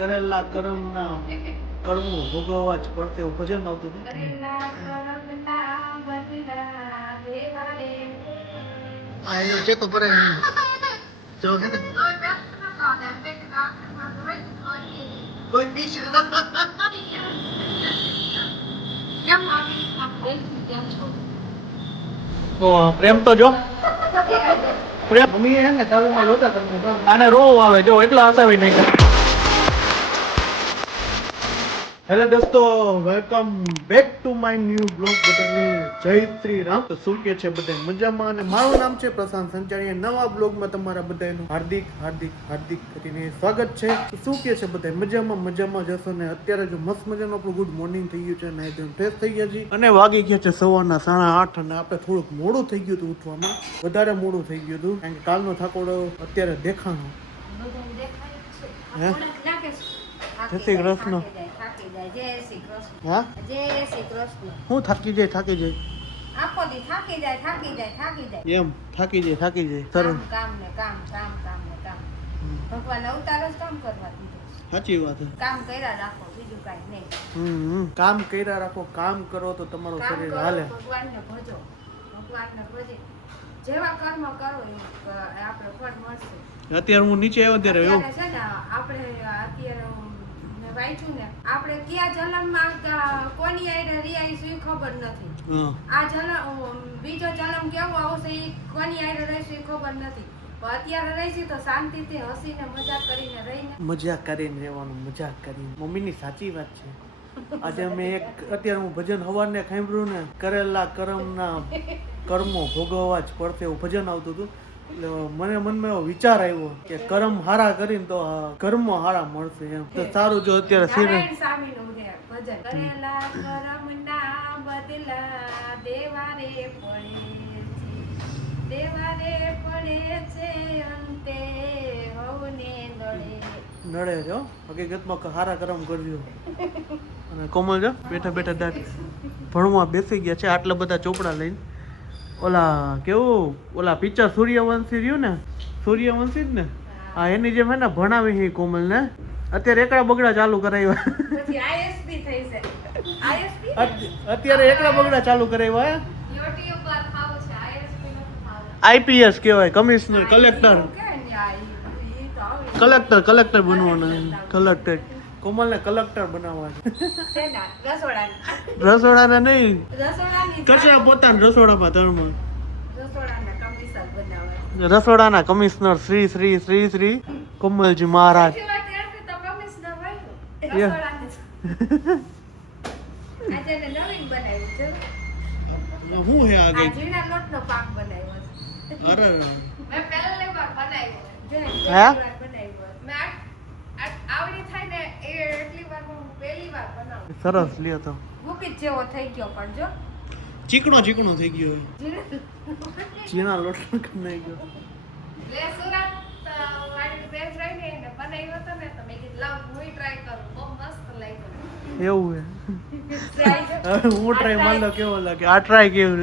કરેલા કર્મના કર્મો ભોગવવા જ પડતે એવું ભજન આવતું હતું. આ એનો ચેકો ભરાય જો હે ને કોઈ બીજું પ્રેમ તો જો પ્રેમ મમ્મી હે ને તાળુમાં જોતા તમને આને રોવ આવે જો એટલા હસાવી નાખ્યા. હેલો દોસ્તો, welcome back to my new blog. બધાને જય શ્રી રામ. તો શું કે છે બધા મજામાં? અને મારું નામ છે પ્રશાંત સંચારી. નવા બ્લોગમાં તમારા બધાનું હાર્દિક હાર્દિક હાર્દિક કરીને સ્વાગત છે. તો શું કે છે બધા મજામાં જશો ને? અત્યારે જો મસ્ત મજાનું આપણું ગુડ મોર્નિંગ થઈ ગયું છે ને, એકદમ ફ્રેશ થઈ ગયા છે અને વાગી ગયા છે સવારના 8:30 અને આપણે થોડુંક મોડું થઈ ગયું હતું ઉઠવામાં, વધારે મોડું થઈ ગયું હતું કારણ કે કાલનો થાકોડો અત્યારે દેખાણો. હે જય શ્રી કૃષ્ણ. હા હું થાકી જાય આખો દી થાકી જાય એમ થાકી જાય સરસ. ભગવાન અવતાર જ કામ કરવા દીધો. સાચી વાત છે. કામ કર્યા રાખો, બીજું કાંઈ નહીં. કામ કર્યા રાખો, કામ કરો તો તમારું શરીર હાલે. ભગવાનને ભજો, જેવા કર્મ કરો એવું આપણે ફળ મળશે. અત્યારે હું નીચે આવ્યો ત્યારે એવું છે ને, આપણે અત્યારે વાંચ્યું ને, આપણે કયા જન્મમાં કોની આઈને રિયાઈશું એ ખબર નથી. આ જન્મ બીજો જન્મ કેવો આવશે એ કોની આઈને રહીશું એ ખબર નથી. પણ અત્યારે રહીશું તો શાંતિથી હસીને મજાક કરીને રહીને રહેવાનું, મજાક કરીને. મમ્મીની સાચી વાત છે. આજે અમે અત્યારે હું ભજન હવારને સાંભળ્યું ને, કરેલા કર્મના કર્મો ભોગવવા જ પડતે એવું ભજન આવતું હતું. એટલે મને મનમાં એવો વિચાર આવ્યો કે કર્મ હારા કરીને તો કર્મો હારા મળશે એમ. તો સારું જો અત્યારે નારાયણ સ્વામીનું ભજન. કરેલા કર્મના બદલા દેવારે પડે છે અંતે હવને નડે જો હકીકતમાં હારા કર્મ કરજો. અને કોમલ જો બેઠા દાંત ભણવા બેસી ગયા છે આટલા બધા ચોપડા લઈને. ઓલા કેવું ઓલા પિક્ચર સૂર્યવંશી રહ્યું ને, સૂર્યવંશી જ ને, હા એની જેમ હે ને ભણાવી હે કોમલ ને. અત્યારે એકડા બગડા ચાલુ કરાવ્યા. અત્યારે એકડા બગડા ચાલુ કરાવ્યા. આઈપીએસ કહેવાય, કમિશનર, કલેક્ટર બનવાના. કલેક્ટર કોમલને કલેક્ટર બનાવવા છે. રસોડાના નહીં, કચરા પોતાના રસોડામાં ધર્મ. રસોડાના કમિશનર શ્રી કોમલજી મહારાજ. હું હે આગે અરે હે સરસ લ્યો તો. ગુપીત જેવો થઈ ગયો પણ જો ચીકણો થઈ ગયો. ઝીણા લોટ નાઈ ગયો. લે સુરત વાળી બેસ રહીને બનાવ્યો હતો ને, તો મેં કીધું લાવ હું ટ્રાય કરું. બહુ મસ્ત લાગ્યો. એવું હે? હવે હું ટ્રાય માર લો કેવો લાગે. આ ટ્રાય કરી દે.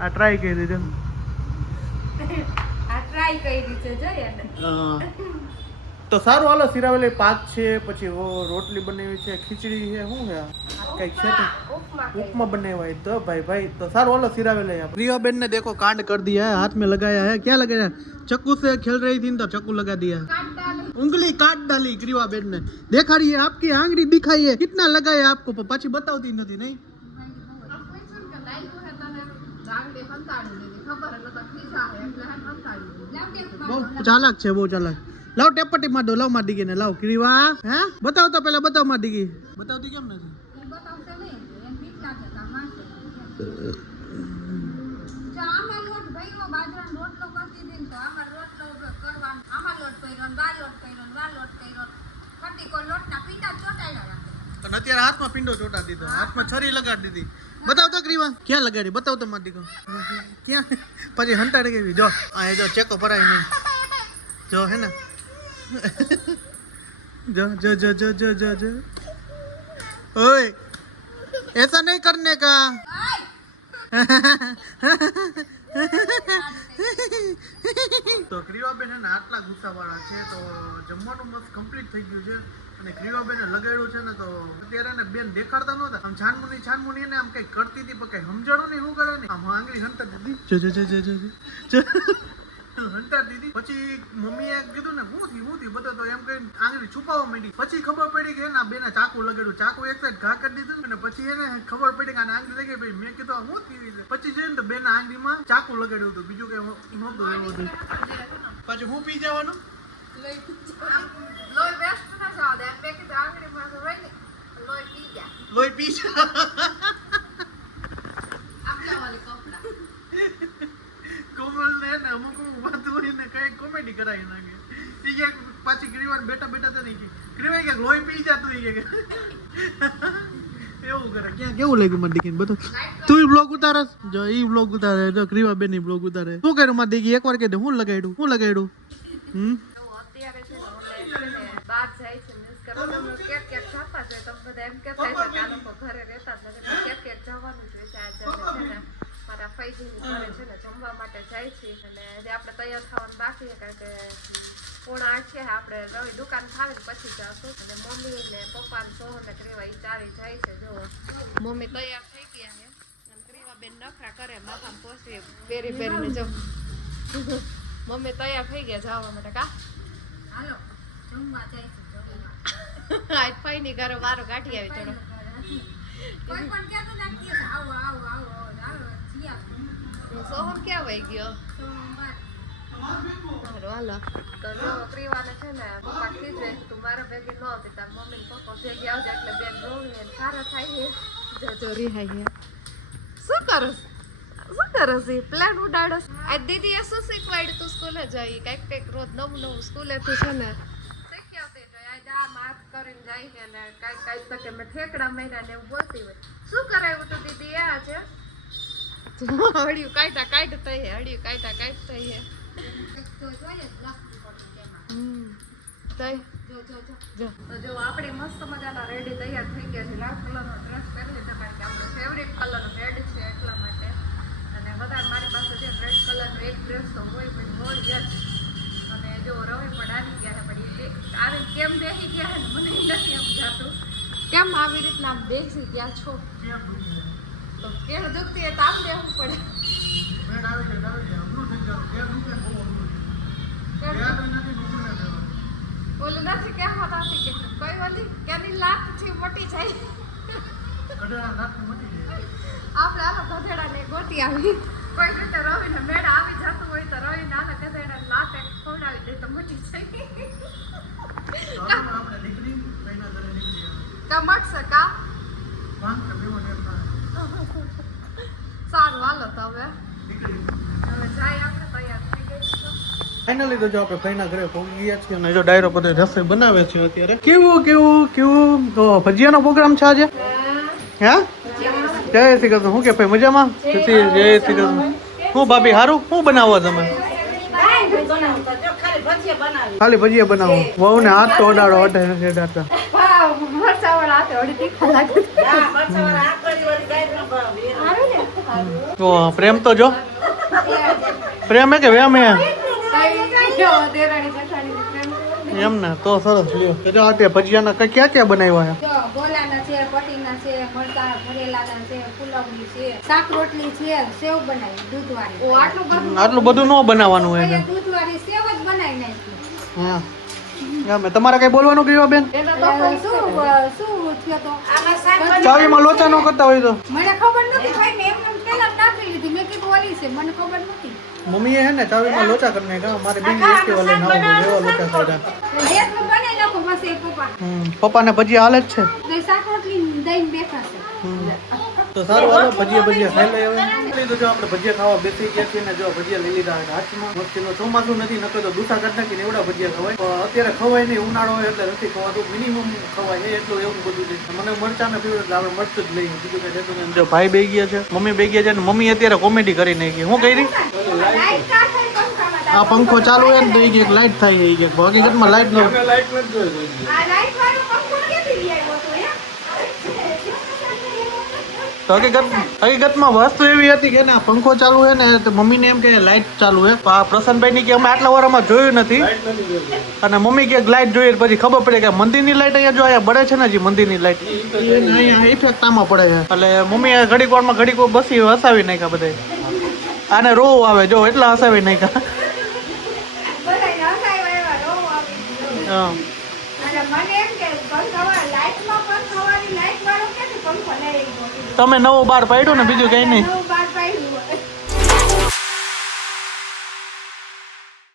આ ટ્રાય કરી છે જોઈએ. તો સારું હાલો. સિરાવેલી પાક છે, પછી રોટલી બનાવી છે, ખીચડી છે, શું છે કઈક છે તો ઉપમા બનાવ્યા તો ભાઈ. तो सारो वाला सिरावे ले। प्रिया बहन ने देखो कांड कर दिया है, हाथ में लगाया है। क्या लगाया? चक्कू से खेल रही थी तो चक्कू लगा दिया, उंगली काट डाली प्रिया बहन ने। देखा रही है आपकी आंगली दिखाई है, कितना लगाया आपको? पाची बताती नहीं नहीं। बहुत चालाक है, बहुत चालाक। लाओ टेपटी मार दो, लाओ मार दी ने, लाओ क्रीवा। हैं बताओ तो पहले, बताओ मार दी बताओती केम नहीं? અત્યારે હાથમાં પિંડો ચોટા દીધો, હાથમાં છરી લગાડી દીધી। बताओ तो क्रीवा क्या लगाड़ी? बताओ तो मार दी क्या પછી હંટાડી ગઈ। જો આ જો ચેકો ભરાય નહીં, જો હે ને, जो जो जो जो जो जो जो ओए ऐसा नहीं करने का। તો ક્રિયાબેન આટલા ગુસ્સાવાળા છે, તો જમવાનું મસ્ત કમ્પ્લીટ થઈ ગયું છે અને ગ્રીવાબેને લગાડ્યું છે ને તો અત્યારે ને બેન દેખાડતા નહોતા આમ છાનમુની ને આમ કઈ કરતી હતી પણ કઈ સમજાણું નહીં શું કરે ને આમ આંગળી હંતા દીધી હંતા દીધી પછી મમ્મીએ કીધું ને હું થયું બધો તો એમ કઈ આંગળી છુપાવવા માંડી પછી ખબર પડી કે એના બેને ચાકુ લગાડ્યું ચાકુ એક સાઈડ ઘા કરી દીધું અને પછી એને ખબર પડી કે આને આંગળી લગાડી ભાઈ મેં કીધું આ હું થયું છે પછી જોઈને તો બેન આંગળીમાં ચાકુ લગાડ્યું હતું બીજું કઈ નહોતું એવું હતું પછી હું પી જવાનું લોહી વેસ્ટ ના જવા દે બે કે આંગળીમાં તો રહી લોહી પી ગયા લોહી પી જા આપલા વાલે કપડા કોમલ ને અમુક વાત હોય ને કઈ કોમેડી કરાવી નાખે ઈ કે પાછી ગ્રીવાન બેટા તો નહીં કે ગ્રીવાઈ કે લોહી પી જા તું કે એવું કરે ક્યાં કેવું લાગ્યું મને દીકીને બધું તું બ્લોગ ઉતારસ જો ઈ બ્લોગ ઉતારે જો ગ્રીવા બેન ની બ્લોગ ઉતારે શું કર્યું માં દીકી એકવાર કે દે હું લગાડ્યું અત્યારે છે ઓનલાઈન બહાર જાય છે મિસ કરવાનું કેક છાપા છે તો બધા એમ કે થાય છે કે આ લોકો ઘરે રહેતા જ નથી કેક જવાનું જ છે આજે છે ને મારા ફૈજીની ઘરે છે ને જમવા માટે જાય છે અને જે આપણે તૈયાર થવાનું બાકી છે કારણ કે 7:30 છે આપણે રવિ દુકાન ખાવી ને પછી જાશું અને મમ્મી ને પપ્પા ને સોહન ને ક્રીવા ઈ ચારે જાય છે જો મમ્મી તૈયાર થઈ ગયા છે અને ક્રીવા બેન નખરા કરે માથામાં પોસી પહેરીને જો મમ્મી તૈયાર થઈ ગયા જવા માટે કા હાલો જમવા જાય છે આજ ફઈની ઘરે વારો કાઢી આવી થોડો કોઈ પણ કેતું નાખી આવો જીયા સોહમ ક્યાં વઈ ગયો હાલો તો જો ક્રીવાને છે ને પપ્પા ખીજવે તું મારા ભેગી ન આવતી તાર મમ્મી પપ્પા ભેગી આવજે એટલે બેન રોવી અને સારા થાય છે જો રિહાઈ શું કરસ પ્લાન ઉડાડસ આ દીદી એ શું શીખવાડ્યું તું સ્કૂલે જઈ કઈક રોજ નવું સ્કૂલે તું છે ને શીખી આવતી જોઈએ આજ આ માર્ક કરીને જાય છે ને કઈક તો કે મેં ઠેકડા મહિના ને એવું બોલતી હોય શું કરાવ્યું તું દીદી આ છે હળિયું કાઢ થઈ હળિયું કાઢ થઈ હે તો જોઈએ જો આપણે મસ્ત મજાના રેડી તૈયાર થઈ ગયા છે લાલ કલરનો ડ્રેસ પહેરી લીધો કારણ કે આપણો ફેવરિટ કલર રેડ છે એટલા માટે અને વધારે મારી પાસે છે રેડ કલરનો એક ડ્રેસ તો હોય પણ હોય જ અને જો રવિ પણ આવી ગયા છે પણ આવી કેમ બેસી ગયા છે ને મને નથી એમ જાતું કેમ આવી રીતના બેસી ગયા છો તો કેમ દુખતી એ તાપ લેવું પડે ઓલું નથી કેમ હતી કે કોઈ ઓલી કેની લાત છે મોટી જાય આપણે આના ગધેડાને ગોતી આવી કોઈ રીતે રવિને મેળા આવી જતું હોય તો રવિ નાના ગધેડાને લાત એક ખવડાવી દે તો મોટી જાય કમટશે કા સારું હાલો તો હવે જાય આપણે તૈયાર થઈ ગઈ ફાઇનલી તો જો આપણે ફઈના ઘરે પહોંચી ગયા છીએ અને જો ડાયરો બધે રસોઈ બનાવે છે અત્યારે કેવું તો ભજીયાનો પ્રોગ્રામ છે આજે હે જય શ્રી કૃષ્ણ શું કે ભાઈ મજામાં જય શ્રી કૃષ્ણ હું ભાભી હારું શું બનાવો તમે ખાલી ભજીયા બનાવો વહુ ને હાથ તો અડાડો અડાડતા પ્રેમ તો જો પ્રેમ હે કે વેમ હે એમ ને તો સરસ લ્યો તો જો આ ભજીયાના ક્યાં બનાવ્યા જો ગોલાના છે પટીના છે મરચા ભરેલાના છે પુલાવની છે શાક રોટલી છે સેવ બનાવી દૂધવાળી ઓ આટલું બધું ન બનાવવાનું હોય ને દૂધવાળી સેવ જ બનાવી નાખી હા ગમે તમારે કઈ બોલવાનું કયો બેન શું થયો તો ચાવીમાં લોચા ન કરતા હોય તો મને ખબર નથી ભાઈ મેં એમને પેલા નાખી લીધી મેં કીધું ઓલી છે મને ખબર નથી મમ્મીએ હે ને ચાવીમાં લોચા કરી નાખ્યા મારે બેન એક્ટિવા લઈને આવું એવા લોચા કર્યા એકનું બનાવી નાખો બસ એ પપ્પા પપ્પાને ભજીયા હાલે જ છે તો શાક રોટલી દઈને બેઠા છે તો સારું હાલો ભજીયા ખાઈ લઈ હવે તો જો આપણે ભજીયા ખાવા બેસી ગયા છીએ ને જો ભજીયા લઈ લીધા હાથમાં મસ્તીનો ચોમાસું નથી નકર તો દુસા કાઢ નાખીને એવડા ભજીયા ખવાય અત્યારે ખવાય નહીં ઉનાળો હોય એટલે નથી ખવાતું મિનિમમ ખવાય એટલું એવું બધું છે મને મરચા ને પીવું એટલે આપણે મરચું જ લઈએ બીજું કઈ જતું નહીં જો ભાઈ બે ગયા છે મમ્મી બે ગયા છે ને મમ્મી અત્યારે કોમેડી કરી નાખી હું કરી આ પંખો ચાલુ હોય ને તો એક લાઈટ થાય એ કે હકીકતમાં લાઈટ નો તો હકીકતમાં વસ્તુ એવી હતી કે ને આ પંખો ચાલુ છે ને તો મમ્મીને એમ કે લાઇટ ચાલુ છે. તો આ પ્રસન્નભાઈ ની કે અમે આટલા વારમાં જોયું નથી અને મમ્મી કે લાઇટ જોઈએ પછી ખબર પડે કે મંદિરની લાઇટ અહીંયા જો અહીંયા બળે છે ને હજી મંદિરની લાઇટ અહીંયા ઇફેક્ટ આમાં પડે છે. એટલે મમ્મી ઘડીક વારમાં ઘડીક બસી હસાવી નાખ્યા બધા. આને રોવું આવે જો એટલા હસાવી નાખ્યા. બધાય હસાવ્યા એવા રોવું આવી ગયું. અને મને એમ કે પંખા લાઇટમાં પંખાવાળી લાઇટ વાળો ક્યાંથી પંખો લઈ આવ્યો? તમે નવો બાર પાડ્યો ને બીજું કઈ નહીં.